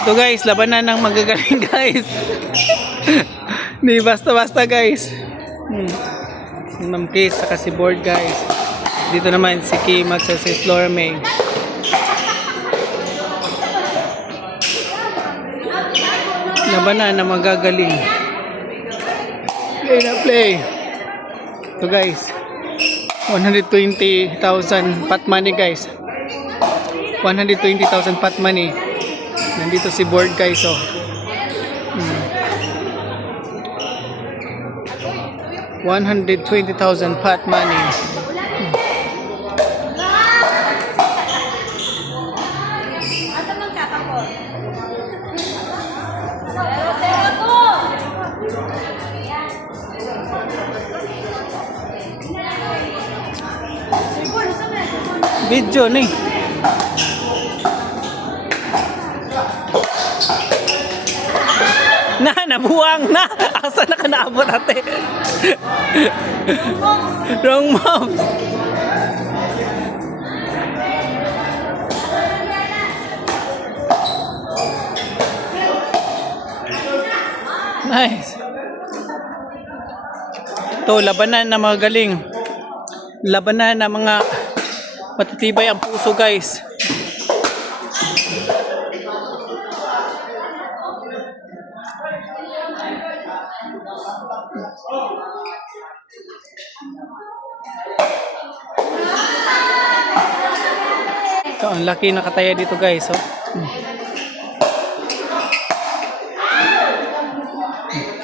Ito guys, labanan ng magagaling guys. Di basta-basta guys. Si Ma'am Kate saka si Board guys. Dito naman si Kim at si Flora May. Labanan ng magagaling. Play na play. Ito guys. 120,000 pot money guys. 120,000 pot money. Nandito si Board guys oh. 120,000 pot money. Video ni. Nabuang na. Asa na ka naabot ate? Wrong mom. Nice. To labanan na mga galing. Labanan na mga matitibay ang puso guys. Ito, ang laki nakataya dito guys oh.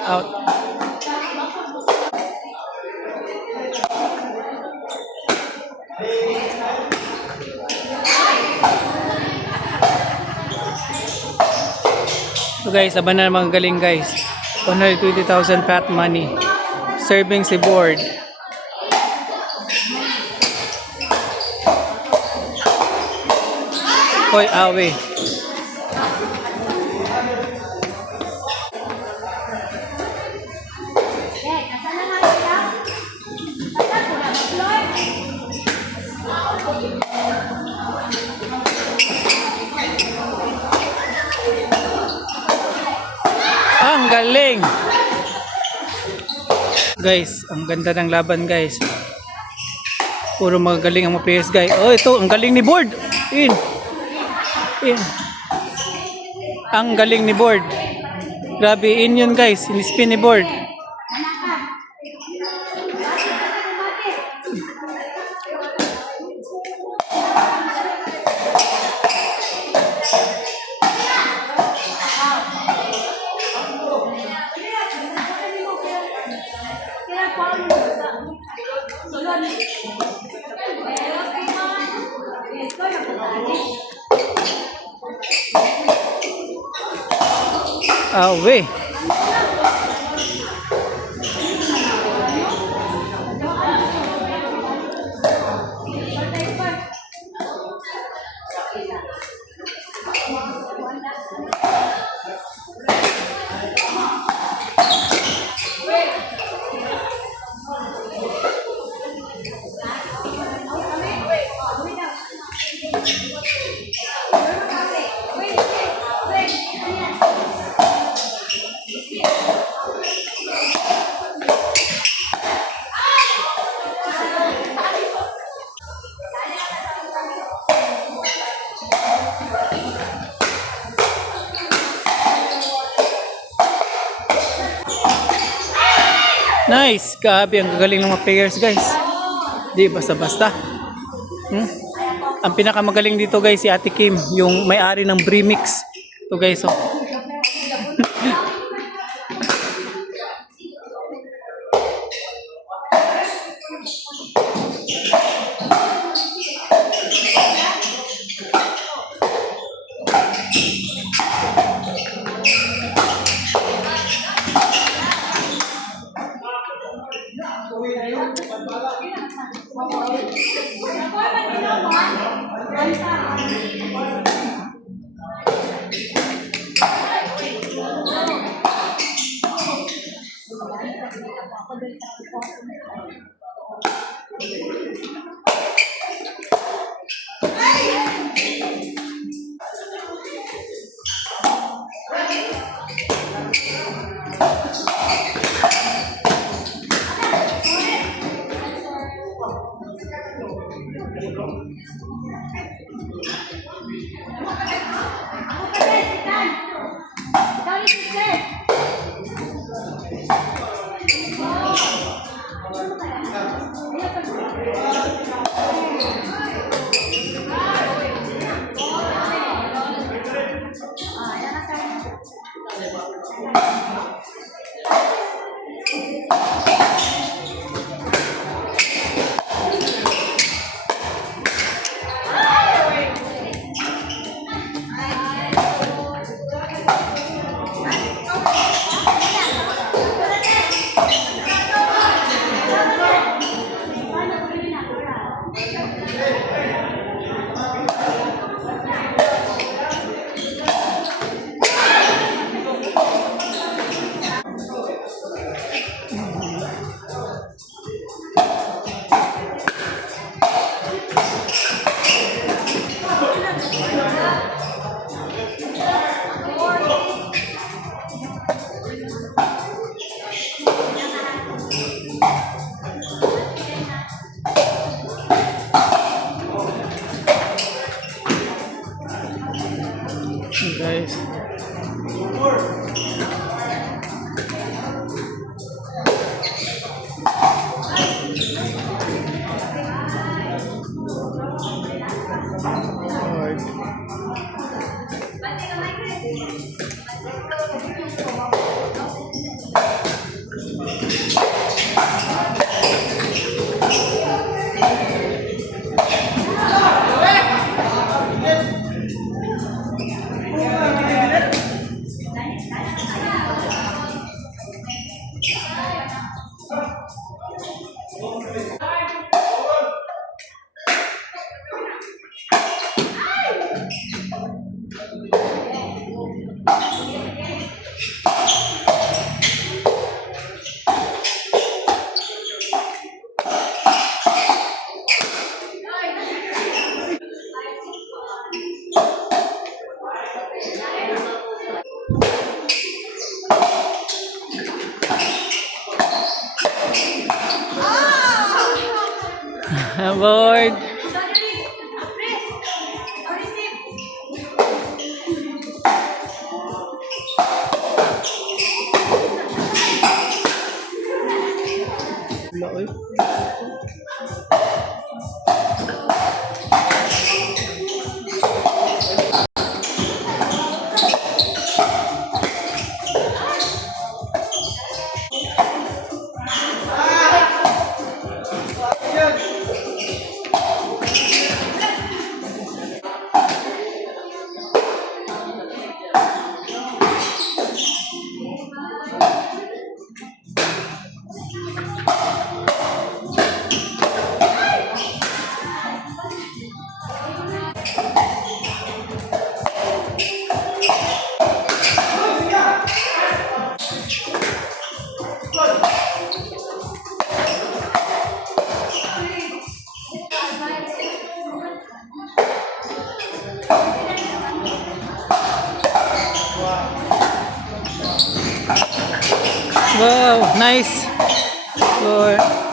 Out. So guys, labanan na mga galing guys. 120,000 pot money. Serving si Board. Hoy, awe. Ang galing. Guys, ang ganda ng laban guys. Puro magagaling ang mga players guys. Oh, ito, ang galing ni Board. In. Ang galing ni Board. Grabe, in yun guys. In-spin ni Board. Awe. Nice! Grabe, ang gagaling ng mga players guys. Di basta-basta. Ang pinakamagaling dito guys si Ate Kim, yung may-ari ng Brimix. Ito guys oh. Guys. Board. Wala, wow, nice. Lord.